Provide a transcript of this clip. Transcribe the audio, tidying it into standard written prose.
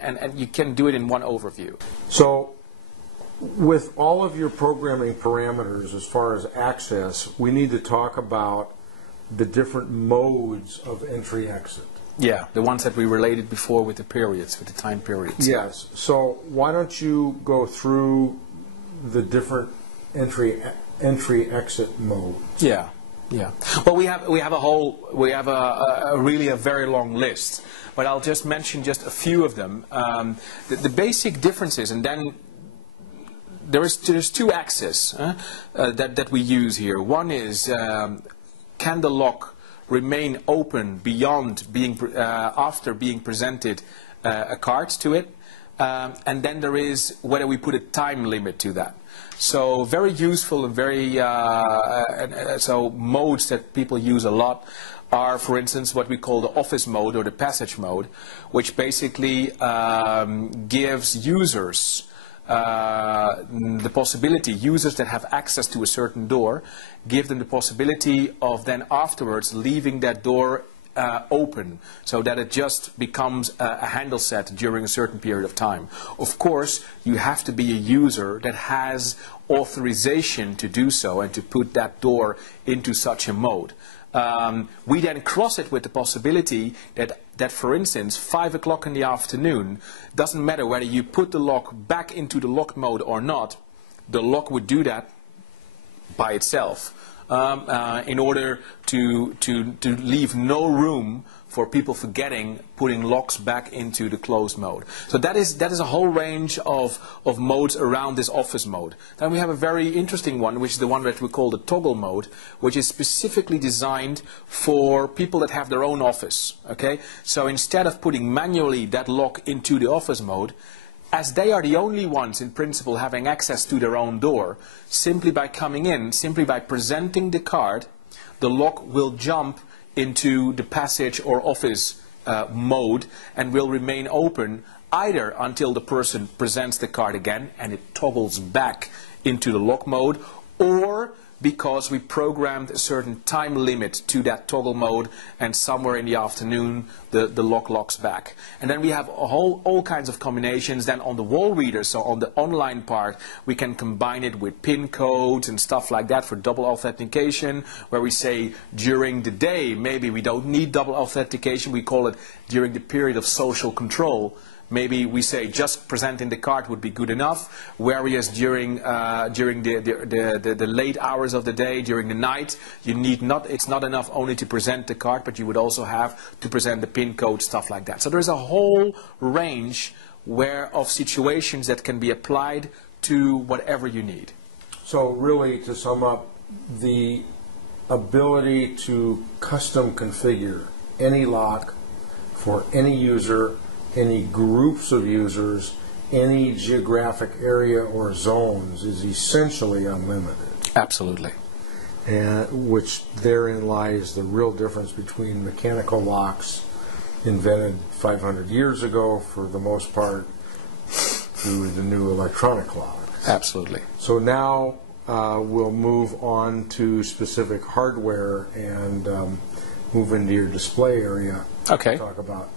and you can do it in one overview. So with all of your programming parameters as far as access, we need to talk about the different modes of entry-exit. Yeah, the ones that we related before with the periods, with the time periods. Yes. So why don't you go through the different entry-exit modes? Yeah, yeah. Well, we have really a very long list, but I'll just mention just a few of them. The basic differences, and then there's two axes that we use here. One is can the lock remain open beyond being after being presented a card to it, and then there is whether we put a time limit to that. So very useful and very so modes that people use a lot are, for instance, what we call the office mode or the passage mode, which basically gives users the possibility, users that have access to a certain door, give them the possibility of then afterwards leaving that door open, so that it just becomes a handle set during a certain period of time. Of course, you have to be a user that has authorization to do so and to put that door into such a mode. We then cross it with the possibility that for instance, 5 o'clock in the afternoon, doesn't matter whether you put the lock back into the locked mode or not, the lock would do that by itself in order to leave no room for people forgetting putting locks back into the closed mode. So that is a whole range of modes around this office mode. Then we have a very interesting one, which is the one that we call the toggle mode, which is specifically designed for people that have their own office. Okay? So instead of putting manually that lock into the office mode, as they are the only ones in principle having access to their own door, simply by coming in, simply by presenting the card, the lock will jump into the passage or office mode and will remain open either until the person presents the card again and it toggles back into the lock mode, or because we programmed a certain time limit to that toggle mode and somewhere in the afternoon the lock locks back. And then we have all kinds of combinations. Then on the wall reader, so on the online part, we can combine it with PIN codes and stuff like that for double authentication, where we say during the day maybe we don't need double authentication, we call it during the period of social control. Maybe we say just presenting the card would be good enough, whereas during the late hours of the day, during the night, it's not enough only to present the card, but you would also have to present the PIN code, stuff like that. So there's a whole range of situations that can be applied to whatever you need. So really, to sum up, the ability to custom configure any lock for any user, any groups of users, any geographic area or zones is essentially unlimited. Absolutely. And which therein lies the real difference between mechanical locks invented 500 years ago, for the most part, to the new electronic locks. Absolutely. So now we'll move on to specific hardware and move into your display area. Okay. Talk about